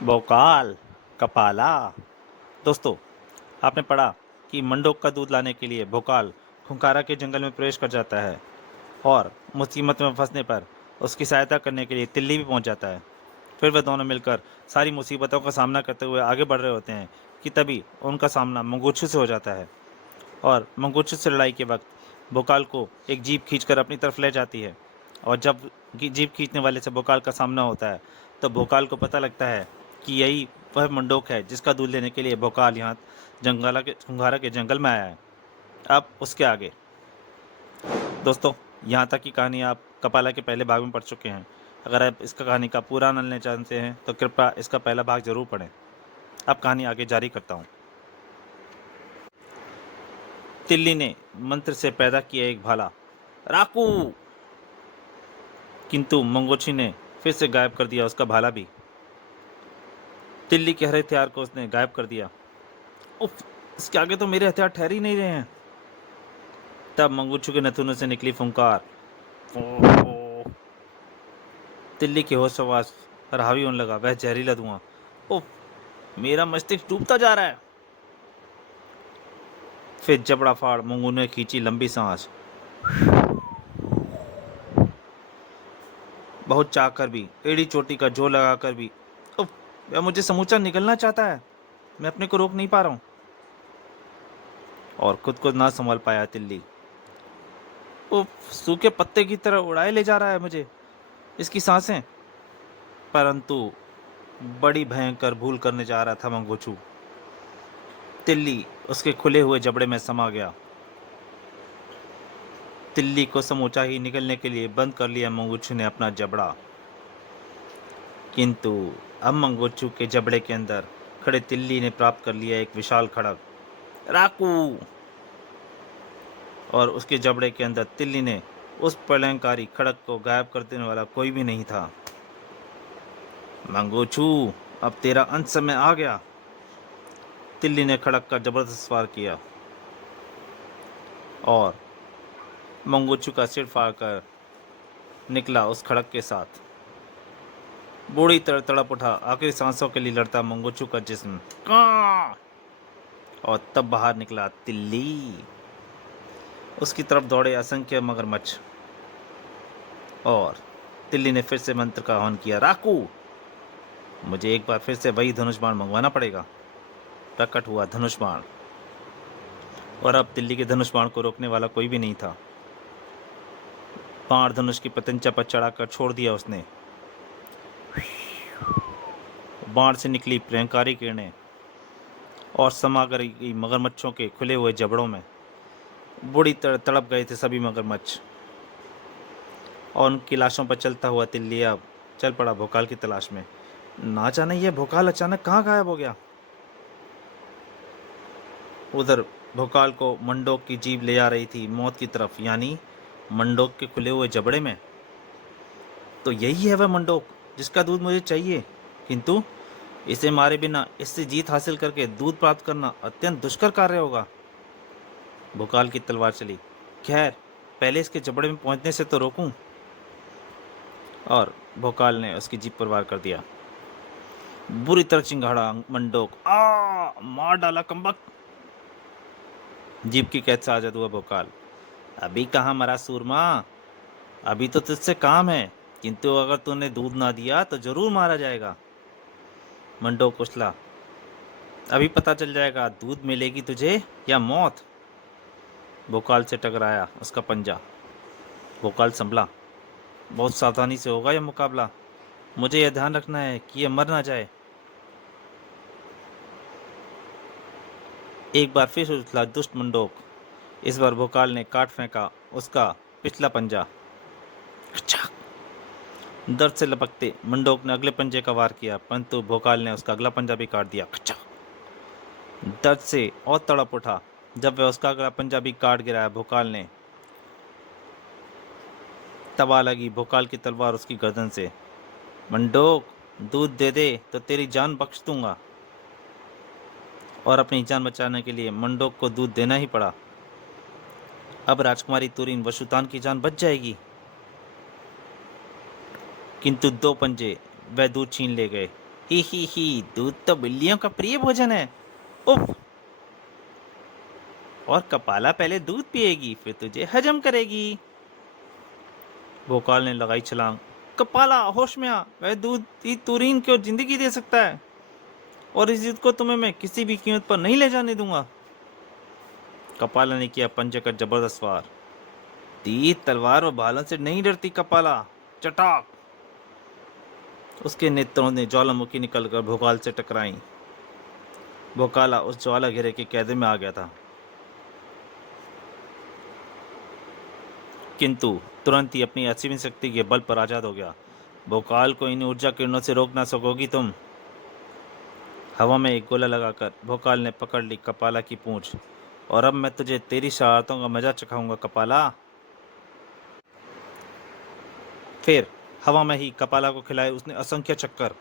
भोकाल कपाला। दोस्तों, आपने पढ़ा कि मंडोक का दूध लाने के लिए भोकाल खुंखारा के जंगल में प्रवेश कर जाता है और मुसीबत में फंसने पर उसकी सहायता करने के लिए तिल्ली भी पहुंच जाता है। फिर वे दोनों मिलकर सारी मुसीबतों का सामना करते हुए आगे बढ़ रहे होते हैं कि तभी उनका सामना मंगूछू से हो जाता है और मंगूछू से लड़ाई के वक्त भोकाल को एक जीप खींचकर अपनी तरफ ले जाती है। और जब जीप खींचने वाले से भोकाल का सामना होता है तो भोकाल को पता लगता है कि यही वह मंडोक है जिसका दूध लेने के लिए भोकाल यहाँ खुंगारा के जंगल में आया है। अब उसके आगे दोस्तों, यहाँ तक की कहानी आप कपाला के पहले भाग में पढ़ चुके हैं। अगर आप इसका कहानी का पूरा आनंद लेना चाहते हैं तो कृपया इसका पहला भाग जरूर पढ़ें। अब कहानी आगे जारी करता हूँ। तिल्ली ने मंत्र से पैदा किया एक भाला राकू, किंतु मंगोछी ने फिर से गायब कर दिया उसका भाला भी। तिल्ली के हर हथियार को उसने गायब कर दिया। उफ, इसके आगे तो मेरे हथियार ठहर ही नहीं रहे हैं। तब मंगोछू के नथुनों से निकली फुंकार। तिल्ली के होशवास पर हावी होने लगा वह जहरीला धुआं। उफ, मेरा मस्तिष्क डूबता जा रहा है। फिर जबड़ा फाड़ मंगू ने खींची लंबी सांस। बहुत चाहकर भी, एड़ी चोटी का जोर लगाकर भी। उफ, वह मुझे समूचा निकलना चाहता है। मैं अपने को रोक नहीं पा रहा हूं। और खुद को ना संभाल पाया तिल्ली। उफ, सूखे पत्ते की तरह उड़ाए ले जा रहा है मुझे इसकी सांसें। परंतु बड़ी भयंकर भूल करने जा रहा था मंगोछू। तिल्ली उसके खुले हुए जबड़े में समा गया। तिल्ली को समूचा ही निकलने के लिए बंद कर लिया मंगोछू ने अपना जबड़ा। किंतु अब मंगोछू के जबड़े के अंदर खड़े तिल्ली ने प्राप्त कर लिया एक विशाल खड़ग राकू। और उसके जबड़े के अंदर तिल्ली ने उस प्रलयंकारी खड़ग को गायब कर देने वाला कोई भी नहीं था। मंगोछू, अब तेरा अंत समय आ गया। तिल्ली ने खड़ग का जबरदस्त वार किया और मंगोछू का सिर फाड़कर निकला उस खड़ग के साथ। बूढ़ी तड़प उठा आखिरी सांसों के लिए लड़ता मंगोछू का जिस्म। कां! और तब बाहर निकला तिल्ली। उसकी तरफ दौड़े असंख्य मगरमच्छ और तिल्ली ने फिर से मंत्र का आह्वान किया राकू। मुझे एक बार फिर से वही धनुष बाण मंगवाना पड़ेगा। प्रकट हुआ धनुष बाण और अब तिल्ली के धनुष बाण को रोकने वाला कोई भी नहीं था। बाण धनुष की पतंचा पर चढ़ाकर छोड़ दिया उसने। बाण से निकली प्रियंकारी किरणें और समा गई मगरमच्छों के खुले हुए जबड़ों में। बूढ़ी तड़प गए थे सभी मगरमच्छ और उनकी लाशों पर चलता हुआ तिल्ली अब चल पड़ा भोकाल की तलाश में। ना जाने यह भोकाल अचानक कहाँ गायब हो गया। उधर भोकाल को मंडोक की जीभ ले जा रही थी मौत की तरफ, यानी मंडोक के खुले हुए जबड़े में। तो यही है वह मंडोक जिसका दूध मुझे चाहिए, किंतु इसे मारे बिना इससे जीत हासिल करके दूध प्राप्त करना अत्यंत दुष्कर कार्य होगा। भोकाल की तलवार चली। खैर, पहले इसके जबड़े में पहुंचने से तो रोकूं। और भोकाल ने उसकी जीभ पर वार कर दिया। बुरी तरह चिंगाड़ा मंडोक। मार डाला कम्बक। जीभ की कैद से आजाद हुआ भोकाल। अभी कहाँ मरा सूरमा, अभी तो तुझसे काम है, किंतु अगर तूने दूध ना दिया तो जरूर मारा जाएगा। मंडोक उछला। अभी पता चल जाएगा दूध मिलेगी तुझे या मौत। भोकाल से टकराया उसका पंजा। भोकाल संभला। बहुत सावधानी से होगा यह मुकाबला। मुझे यह ध्यान रखना है कि यह मर ना जाए। एक बार फिर उछला दुष्ट मंडोक। इस बार भोकाल ने काट फेंका उसका पिछला पंजा। दर्द से लपकते मंडोक ने अगले पंजे का वार किया, परंतु भोकाल ने उसका अगला पंजा भी काट दिया। दर्द से और तड़प उठा जब वह उसका अगला पंजा भी काट गिराया भोकाल ने। तबा लगी भोकाल की तलवार उसकी गर्दन से। मंडोक, दूध दे दे तो तेरी जान बख्श दूंगा। और अपनी जान बचाने के लिए मंडोक को दूध देना ही पड़ा। अब राजकुमारी तुरीन वशुतान की जान बच जाएगी। किंतु दो पंजे वह दूध छीन ले गए ही, दूध तो बिल्लियों का प्रिय भोजन है। उफ। और कपाला पहले दूध पिएगी फिर तुझे हजम करेगी। भोकाल ने लगाई छलांग। कपाला होश में आ, वह दूध ही तुरीन को जिंदगी दे सकता है, और इस जिद को तुम्हें मैं किसी भी कीमत पर नहीं ले जाने दूंगा। कपाला ने किया पंजे का जबरदस्त वार। तीर तलवार और भालों से नहीं डरती कपाला। चटाक। उसके नेत्रों ने ज्वालामुखी निकलकर भोकाल से टकराई। भोकाला उस ज्वाला घेरे के कैदे में आ गया था, किंतु तुरंत ही अपनी असीमित शक्ति के बल पर आजाद हो गया। भोकाल को इन ऊर्जा किरणों से रोक ना सकोगी तुम। हवा में एक गोला लगाकर भोकाल ने पकड़ ली कपाला की पूंछ। और अब मैं तुझे तेरी शरारतों का मजा चखाऊंगा कपाला। फिर हवा में ही कपाला को खिलाए उसने असंख्य चक्कर।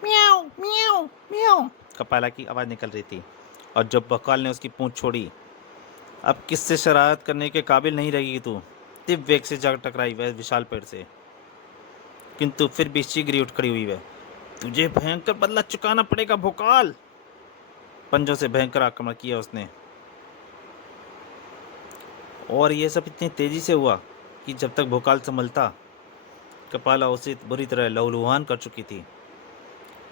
म्याऊ म्याऊ म्याऊ कपाला की आवाज निकल रही थी। और जब भोकाल ने उसकी पूंछ छोड़ी, अब किससे शरारत करने के काबिल नहीं रहेगी तू। तीव्र वेग से जा टकराई वह विशाल पेड़ से, किंतु फिर भी शीघ्र ही उठ खड़ी हुई वह। तुझे भयंकर बदला चुकाना पड़ेगा भोकाल। पंजों से भयंकर आक्रमण किया उसने, और यह सब इतनी तेजी से हुआ कि जब तक भोकाल संभलता, कपाला उसे बुरी तरह लहूलुहान कर चुकी थी।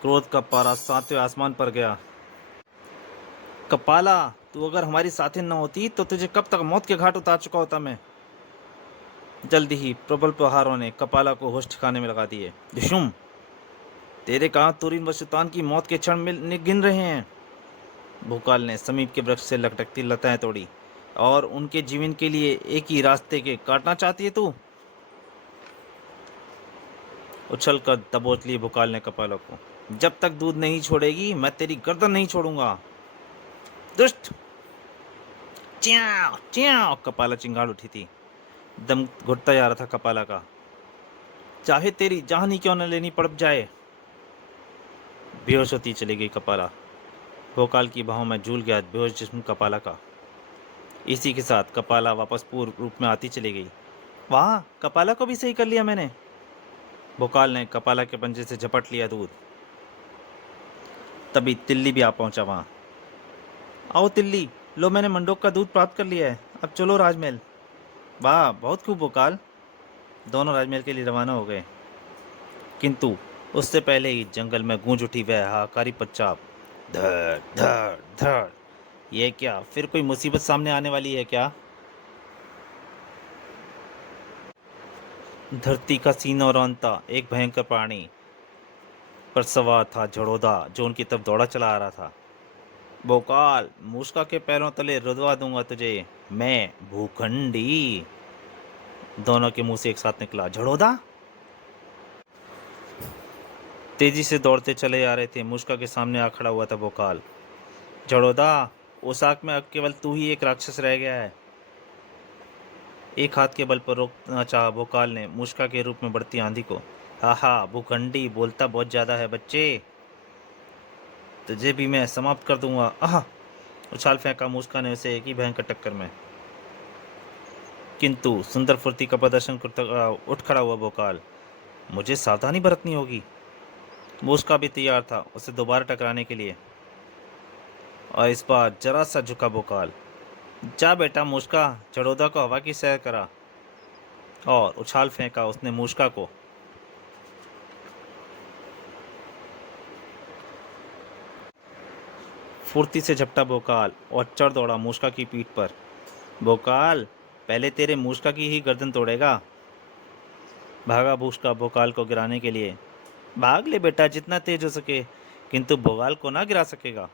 क्रोध का पारा सातवें आसमान पर गया। कपाला, तू अगर हमारी साथी न होती तो तुझे कब तक मौत के घाट उतार चुका होता मैं। जल्दी ही प्रबल प्रहारों ने कपाला को होश ठिकाने में लगा दिए। दुशुम, तेरे कहाँ तुरीन व शैतान की मौत के क्षण में गिन रहे हैं। भोकाल ने समीप के वृक्ष से लटकती लताएं तोड़ी। और उनके जीवन के लिए एक ही रास्ते के काटना चाहती है तू। उछल कर दबोच लिए भोकाल ने कपाला को। जब तक दूध नहीं छोड़ेगी मैं तेरी गर्दन नहीं छोड़ूंगा। दुष्ट। च्याओ च्याओ कपाला चिंगाड़ उठी थी। दम घुटता जा रहा था कपाला का। चाहे तेरी जान ही क्यों न लेनी पड़ जाए। बेहोश होती चली गई कपाला। भोकाल की बाहों में झूल गया बेहोश जिस्म कपाला का। इसी के साथ कपाला वापस पूर्व रूप में आती चली गई। वाह, कपाला को भी सही कर लिया मैंने। भोकाल ने कपाला के पंजे से झपट लिया दूध। तभी तिल्ली भी आ पहुंचा वहां। आओ तिल्ली, लो मैंने मंडोक का दूध प्राप्त कर लिया है, अब चलो राजमहल। वाह, बहुत खूब भोकाल। दोनों राजमहल के लिए रवाना हो गए, किंतु उससे पहले ही जंगल में गूंज उठी वह हाहाकारी पच्चाप। धड़ धड़ धड़। यह क्या, फिर कोई मुसीबत सामने आने वाली है क्या। धरती का सीना रौंदता एक भयंकर प्राणी पर सवार था झड़ोदा, जो उनकी तरफ दौड़ा चला आ रहा था। भोकाल, मूषका के पैरों तले रुदवा दूंगा तुझे मैं, भूखंडी। दोनों के मुंह से एक साथ निकला। झड़ोदा। तेजी से दौड़ते चले आ रहे थे। मूषका के सामने आ खड़ा हुआ था भोकाल। झड़ोदा, ओसाक में अब केवल तू ही एक राक्षस रह गया है। एक हाथ के बल पर रोकना चाहा भोकाल ने मूषका के रूप में बढ़ती आंधी को। हा, भूखंडी, बोलता बहुत ज्यादा है बच्चे, तुझे भी मैं समाप्त कर दूंगा। आह। उछाल फेंका मूषका ने उसे एक ही भयंकर टक्कर में, किंतु सुंदर फुर्ती का प्रदर्शन करता उठ खड़ा हुआ भोकाल। मुझे सावधानी बरतनी होगी। मूषका भी तैयार था उसे दोबारा टकराने के लिए, और इस बार जरा सा झुका भोकाल। जा बेटा मूषका, झड़ोदा को हवा की सैर करा। और उछाल फेंका उसने मूषका को। फुर्ती से झपटा भोकाल और चढ़ दौड़ा मूषका की पीठ पर। भोकाल, पहले तेरे मूषका की ही गर्दन तोड़ेगा। भागा मूषका भोकाल को गिराने के लिए। भाग ले बेटा, जितना तेज हो सके, किंतु भोकाल को ना गिरा सकेगा।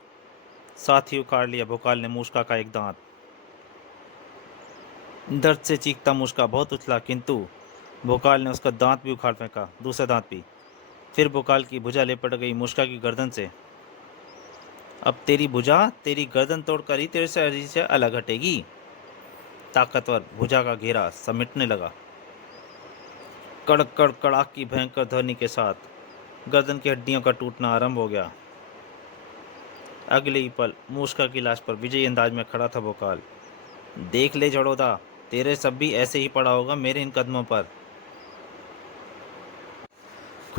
साथ ही उखाड़ लिया भोकाल ने मूषका का एक दांत। दर्द से चीखता मूषका बहुत उछला, किंतु भोकाल ने उसका दांत भी उखाड़ फेंका, दूसरा दांत भी। फिर भोकाल की भुजा लिपट गई मूषका की गर्दन से। अब तेरी भुजा तेरी गर्दन तोड़कर ही तेरे शरीर से अलग हटेगी। ताकतवर भुजा का घेरा समेटने लगा। कड़क कड़ कड़ाक की भयंकर ध्वनि के साथ गर्दन की हड्डियों का टूटना आरंभ हो गया। अगले ही पल मूषका की लाश पर विजयी अंदाज में खड़ा था भोकाल। देख ले झड़ोदा, तेरे सब भी ऐसे ही पड़ा होगा मेरे इन कदमों पर।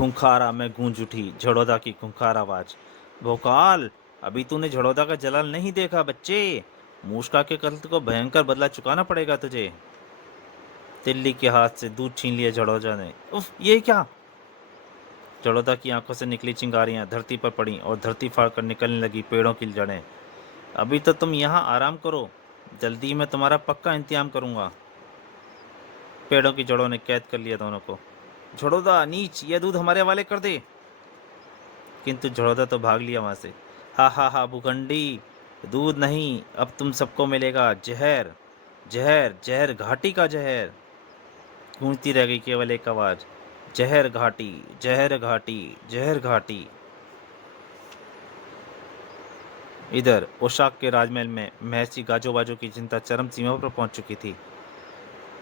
खूंखारा में गूंज उठी झड़ौदा की खूंखार आवाज। भोकाल, अभी तूने झड़ौदा का जलाल नहीं देखा बच्चे। मूषका के कत्ल को भयंकर बदला चुकाना पड़ेगा तुझे। तिल्ली के हाथ से दूध छीन लिया झड़ौदा ने। उफ, ये क्या? झड़ौदा की आंखों से निकली चिंगारियां धरती पर पड़ी और धरती फाड़ कर निकलने लगी पेड़ों की जड़ें। अभी तो तुम यहाँ आराम करो, जल्दी मैं तुम्हारा पक्का इंतजाम करूंगा। पेड़ों की जड़ों ने कैद कर लिया दोनों को। झड़ौदा नीच, यह दूध हमारे हवाले कर दे। किंतु झड़ौदा तो भाग लिया वहां से। हा हा हा भूखंडी, दूध नहीं, अब तुम सबको मिलेगा जहर। जहर, जहर घाटी का जहर। गूंजती रह गई केवल एक आवाज, जहर घाटी, जहर घाटी, जहर घाटी। इधर पोशाक के राजमहल में महर्षि गाजो बाजो की चिंता चरम सीमा पर पहुंच चुकी थी।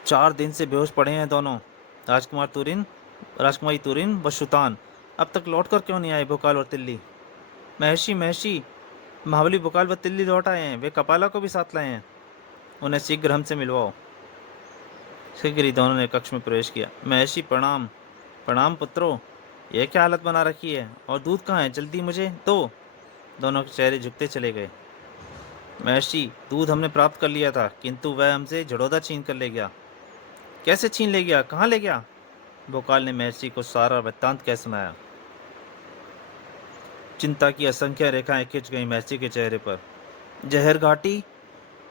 4 दिन से बेहोश पड़े हैं दोनों, राजकुमारी तुरिन व शुतान। अब तक लौट कर क्यों नहीं आए भोकाल और तिल्ली? महर्षि, महर्षि, महाबली भोकाल व तिल्ली लौट आए हैं, वे कपाला को भी साथ लाए हैं, उन्हें शीघ्र हमसे मिलवाओ। शीघ्र ही दोनों ने कक्ष में प्रवेश किया। महर्षि प्रणाम। प्रणाम पुत्रो, यह क्या हालत बना रखी है, और दूध कहाँ है, जल्दी मुझे दो। दोनों के चेहरे झुकते चले गए। महर्षि, दूध हमने प्राप्त कर लिया था, किंतु वह हमसे झड़ौदा छीन कर ले गया। कैसे छीन ले गया, कहाँ ले गया? भोकाल ने महर्षि को सारा वृत्तांत कह सुनाया। चिंता की असंख्य रेखाएं खिंच गईं महर्षि के चेहरे पर। जहर घाटी,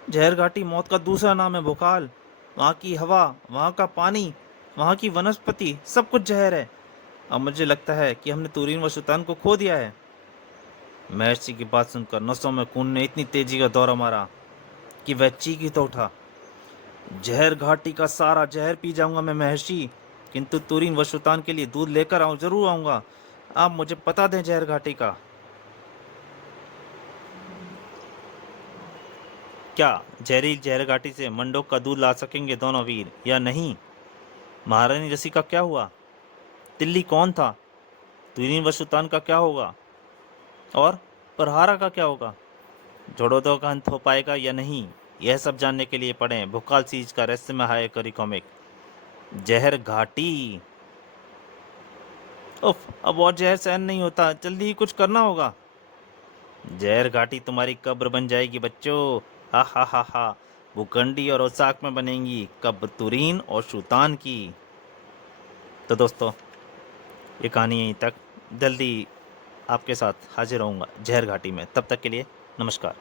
जहर घाटी मौत का दूसरा नाम है भोकाल। वहाँ की हवा, वहाँ का पानी, वहाँ की वनस्पति, सब कुछ जहर है। अब मुझे लगता है कि हमने तुरीन व शुतान को खो दिया है। महर्षि की बात सुनकर नसों में खून ने इतनी तेजी का दौरा मारा कि वह चीख ही तो उठा। जहर घाटी का सारा जहर पी जाऊंगा मैं महर्षि, किंतु तुरीन व शुतान के लिए दूध लेकर जरूर आऊंगा। आप मुझे पता दें जहर घाटी का। क्या जहरीली जहर घाटी से मंडोक का दूध ला सकेंगे दोनों वीर या नहीं? महारानी रसी का क्या हुआ? तिल्ली कौन था? तुरीन व शुतान का क्या होगा? और प्रहारा का क्या होगा? झड़ौदा का अंत हो पाएगा या नहीं? यह सब जानने के लिए पढ़ें भोकाल सीरीज का रहस्यमय हाय करी कॉमिक जहर घाटी। उफ, अब और जहर सहन नहीं होता, जल्दी ही कुछ करना होगा। जहर घाटी तुम्हारी कब्र बन जाएगी बच्चों। हा हा हा हा। भूखंडी और ओसाक में बनेंगी कब्र तुरीन और शुतान की। तो दोस्तों, ये कहानी यहीं तक। जल्दी आपके साथ हाजिर होऊंगा जहर घाटी में। तब तक के लिए नमस्कार।